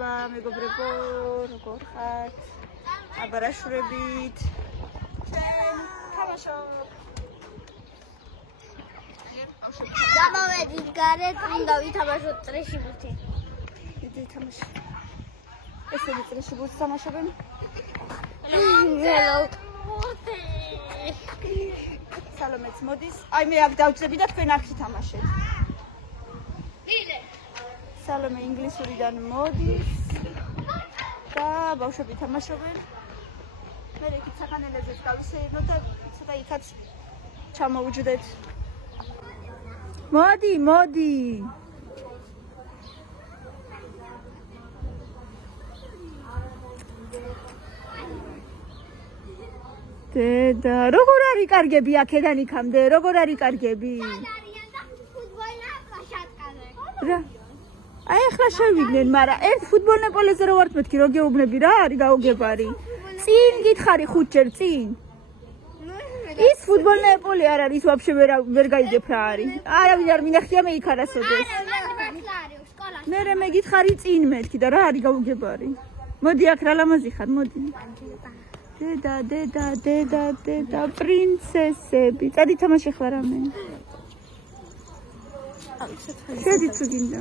მადლობა მეგობრებო, როგორ ხართ? აბარაშურებით. ჩვენ თამაშობ. გამოვედით გარეთ, უნდა ვითამაშოთ წრეშიბურთი. დიდი თამაში. ესენი წრეშიბურთს თამაშობენ? სალომეც მოდის. აი მე აქ დავჭრები და თქვენ აქ თამაშეთ. სალომე ინგლისურიდან მოდის და ბავშვები თამაშობენ. მე იქით საქანელებზეც გავისეირნოთ და ცოტა იქაც ჩამოვუჯდეთ. მოდი, მოდი. დედა, როგორ არის კარგები აქედან იქამდე? როგორ არის კარგები? რა? აი ახლა შევიდნენ, მაგრამ ერთ ფუტბოლნეპოლეზე რო ვართ მეთქი, რო გეუბნები რა არის გაუგებარი. წინ გითხარი ხუთჯერ წინ. ის ფუტბოლნეპოლე არ არის, ვაფშე ვერ გაიგებ რა არის. არავინ არ მინახია მე იქ არასოდეს. მე გითხარი წინ მეთქი და რა არის გაუგებარი. მოდი აქ რა ლამაზი ხარ, მოდი. დედა, პრინცესები. წადი თამაში ხარ რამე. შედი თუ გინდა.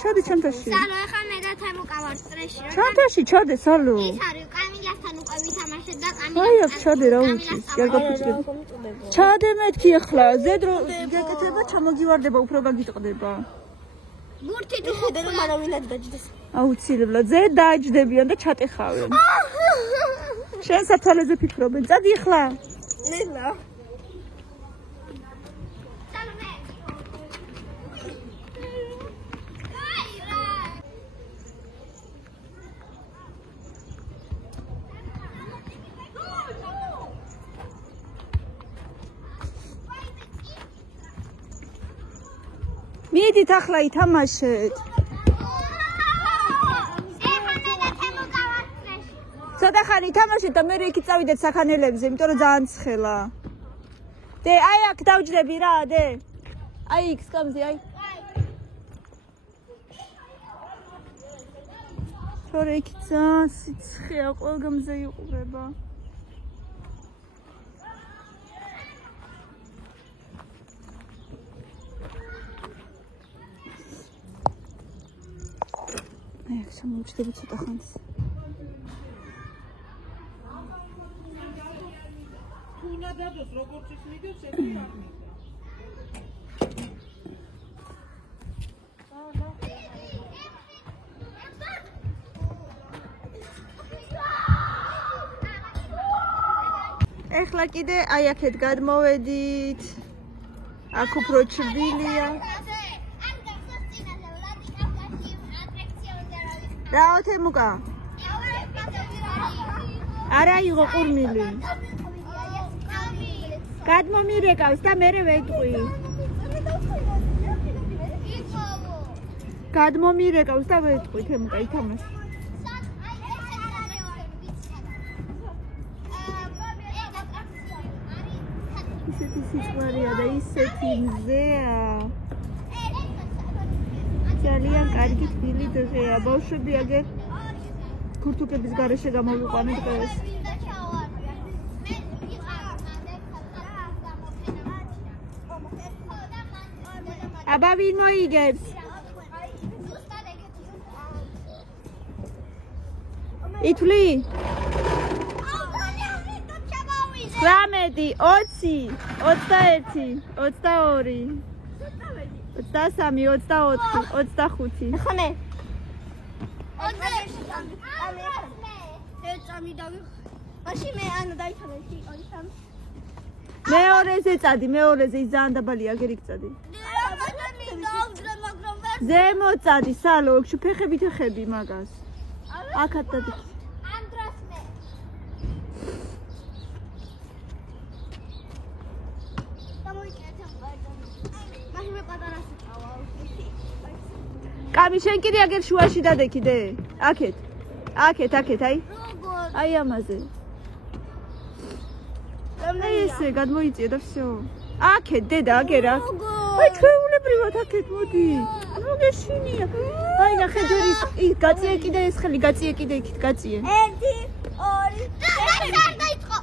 ჩადი ჩანთაში. სალო, ახლა მე და თემუკავარ წრეში. ჩანთაში ჩადე სალო. ის არის კამილასთან უკვე ვითამაშეთ და აი აქ ჩადე რა უჩის. არ გაფუჭდები. ჩადე მეთქი ახლა. ზედრო გეკეთება, ჩამოგივარდება, უფრო გაგიტყდება. ბურთი თუ ხედე რომ არავინად დაჯდეს. აუცილებლად ზედ დაჯდებიან და ჩატეხავენ. შენ საფალეზე ფიქრობენ. წადი ახლა. ნელა. მიდით ახლა ითამაშეთ. ცოტა ხანი ითამაშეთ და მე იქით წავიდეთ საქანელებზე, იმიტომ რომ ძალიან ცხელა. დე, აი აქ დავჯდები რა, დე. აი იქ სკამზე, აი. თორე იქ ძალიან სიცხეა, ყველგანზე იყურება. აი აქ შემოვჭდები ცოტა ხანს. თუნა დადოს როგორც ის მიდევს ესე არ მიდევს. ეხლა კიდე აი აქეთ გადმოვედით. აქ უფრო ჩბილია. რაო თემუკა? არა იყო ყურმილი. გადმომირეკავს და მერე ვეტყვი. გადმომირეკავს და ვეტყვი თემუკა ითამაშ. ისეთი სიყვარია და ისეთი მზეა. ძალიან კარგი თბილი დღეა. ბავშვები აგერ ქურთუკების გარეშე გამოვიყვანეთ დღეს. აბა ვინ მოიგებს? ითვლი? 19, 20, 21, 22, 23, 24, 25. ხმე. მაშინ მე ანუ დაიწყე ორი მეორეზე წადი, მეორეზე ის ძალიან დაბალია, აგერ იქ წადი. ზემოთ წადი, სალო, იქ ფეხებით ეხები მაგას. აქაც დადი. კამი შენ კიდე აგერ შუაში დადექი დე. აქეთ. აქეთ, აი. აი ამაზე. აი ესე გადმოიწია და всё. აქეთ დედა აგერ აქ. აი ჩვეულებრივად აქეთ მოდი. მოგეშინია. აი ნახე ჯერის ის გაწიე კიდე ეს ხელი გაწიე კიდე იქით გაწიე. 1 2 3 არ დაიწყო.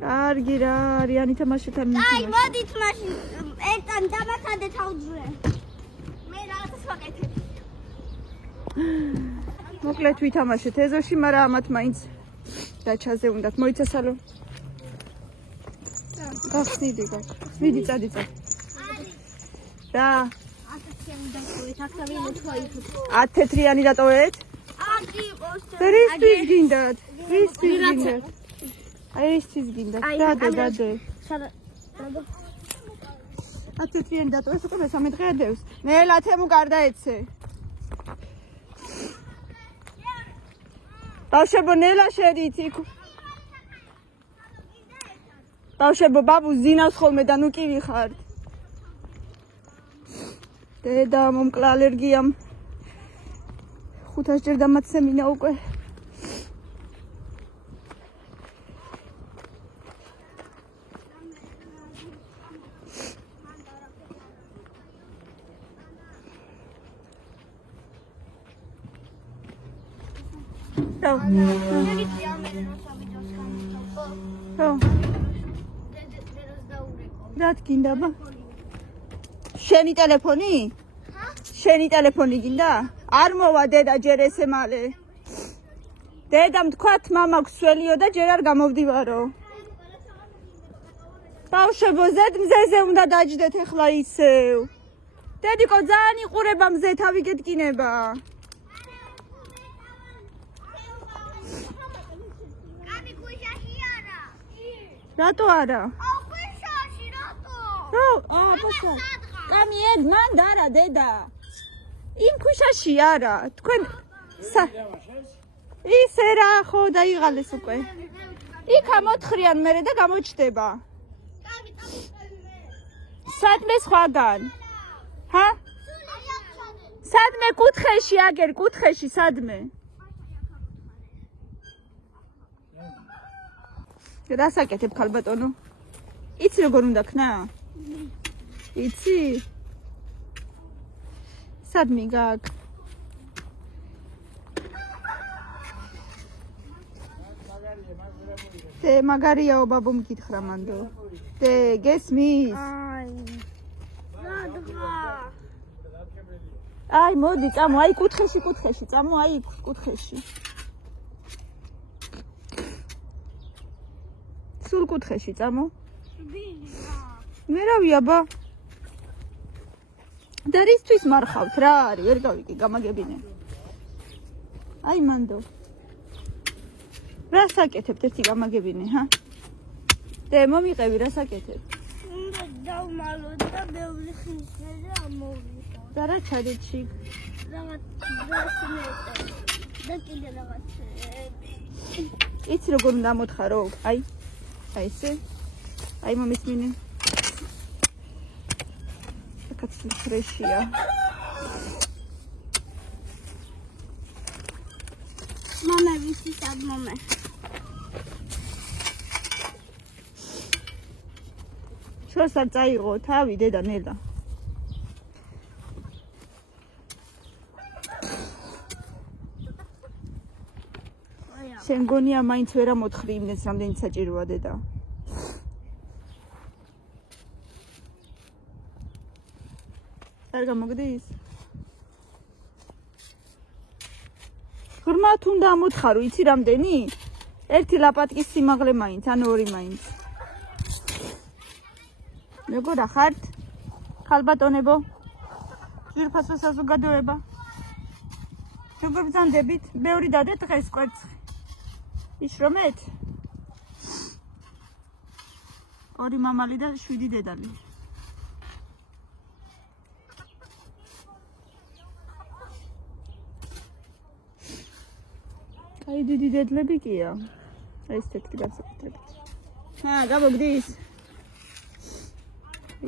კარგი რა არიანი თამაშეთ ამ აი მოდით მაშინ ერთად დამახადეთ აუძვრე. მე რაღაცას ვაკეთებ. მოკლედ ვითამაშეთ ეზოში, მაგრამ ამათ მაინც დაჩაზე უნდათ. მოიცასალო. გახსნიდი გაკ. მიდი წადი. რა? 1000-იანი დატოვეთ, აქ მოთხოვით. 10 თეთრიანი დატოვეთ? აქ იყოს. რისთვის გინდათ? რისთვის გინდათ? აი რისთვის გინდათ? დადე. სადა? 10 თეთრიანი დატოვეთ, უკვე მე-13 დღე დევს. ნელა თემუ გარდა ეცე. ბავშვებო ნელა შედით იქ. ბავშვებო ბაბუ ზინავს ხოლმე და ნუ კი ვიხართ. დედა მომკლა ალერგიამ 500 ჯერ დამაცემინა უკვე. რა გინდა ბა? შენი ტელეფონი? შენი ტელეფონი გინდა? არ მოვა დედა ჯერ ესე მალე. დედამ თქვათ მამა გვსველიო და ჯერ არ გამოვდივარო. ბავშვებო ზედ მზეზე უნდა დაჯდეთ ახლა ისევ. დედიკო ძალიან იყურება მზე თავი გეტკინება. კამი ქუჩაში არა. რატო არა? აუ ქუჩაში რატო? ბოსო. კამი ედ მან დარა დედა. იმ ქუჩაში არა. თქვენ ისე რა ხო დაიღალეს უკვე. იქ ამოთხრიან მერე და გამოჩდება. სადმე სხვაგან? ჰა? სადმე კუთხეში აგერ კუთხეში სადმე? რასაკეთებ ქალბატონო? იცი როგორ უნდა ქნა? იცი? სადმე გაკ? დე მაგარიაო ბაბუ მკითხრა მანდო. დე გესმის? აი მოდი წამო აი კუთხეში წამო აი კუთხეში. სულ კუთხეში წამო. მე რავი აბა. და რისთვის მარხავთ რა არის ვერ გავიგე გამაგებინე. აი მანდო. რას აკეთებთ ერთი გამაგებინე ჰა? დე მომიყევი რას აკეთებ? უნდა დავმალოთ და ბევრი ხილზე ამოვიღო. და რა ჩადეთში? რაღაც დასმეტე. და კიდე რაღაცები. იცი როგორ უნდა ამოთხარო? აი ესე. აი მომისმინე. კაცი ფრეშია. მამა ვიცი სად მომე. შორს არ წაიღო თავი დედა ნელა. შენ გონია მაინც ვერ ამოთხრი იმდენს რამდენიც საჭიროა დედა. არ გამოგდის? ღრმად უნდა ამოთხარო, იცი რამდენი? ერთი ლაპატკის სიმაღლე მაინც, ან ორი მაინც. როგორ ახართ? ქალბატონებო? ძვირფასო საზოგადოება. როგორ ბრძანდებით? ბევრი დადეთ დღეს კვერცხი. იშრომეთ? 2 მამალი და 7 დედალი. აი დიდი დედლები კია. ეს თეთრი გასაკეთებით. ჰა, გამოგდის?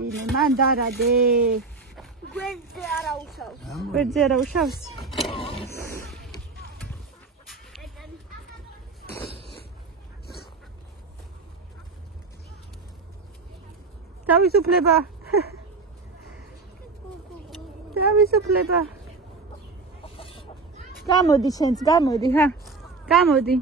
ინე მან დარადე. გვერდზე არა უშავს. გვერდზე არა უშავს? თავისუფლება. თავისუფლება. გამოდი შენც, გამოდი, ჰა. გამოდი.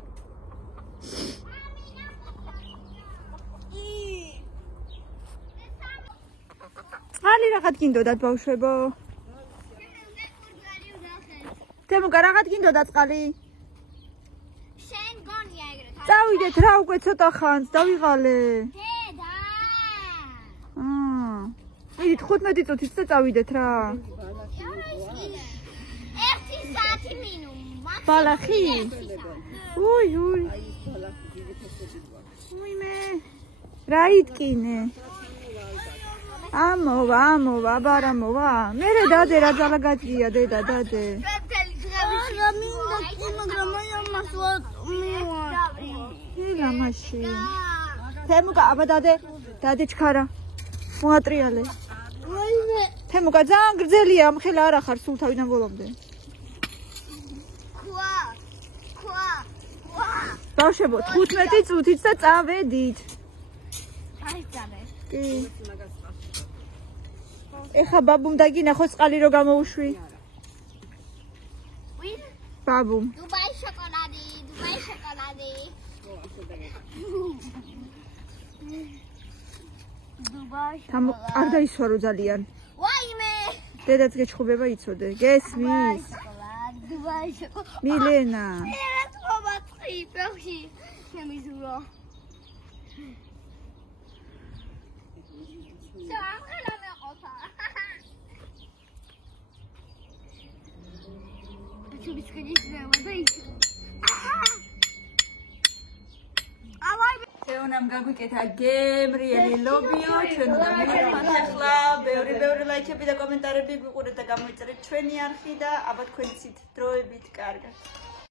ხალი რაღაც გინდოდათ ბავშვებო? თემუკა რაღაც გინდოდათ ყალი? შენ გონია ეგრე. წავიდეთ რა უკვე ცოტა ხანს დავიღალე. დედა. მიდით 15 წუთით და წავიდეთ რა. 1 საათი მინიმუმ. ბალახი? უი. უიმე. რა იტკინე? ამოვა, აბარა მოვა. მერე დადე რა ძალა გაჭია დედა დადე. რა მინდა კი მაგრამ აი ამას მივარ. იღა მაში. თემუკა აბა დადე ჩქარა. მოატრიალე. ვაიმე. თემუკა ძალიან გრძელია, მხელა არ ახარ სულ თავიდან ბოლომდე. ქვა. ბავშვებო, 15 წუთით და წავედით. აი წავე. კი. ეხა ბაბუმ დაგინახოს წყალი რო გამოუშვი. ვინ? ბაბუმ. დუბაი შოკოლადი. დუბაი. თამო არ დაისვარო ძალიან. ვაიმე. დედაც გეჩხუბება იცოდე. გესმის? დუბაი შოკოლადი. მილენა. ერთ მომაწყი პეხი. შემიზურო. სამხელა მეყოფა. ჩუბის ქეჯიშება და ის. თეონამ გაგვიკეთა გემრიელი ლობიო, ჩვენ უნდა მივიღოთ ახლა ბევრი ლაიქები და კომენტარები გვიყურეთ და გამოიწერეთ ჩვენი არხი და აბა თქვენიცით დროებით კარგად.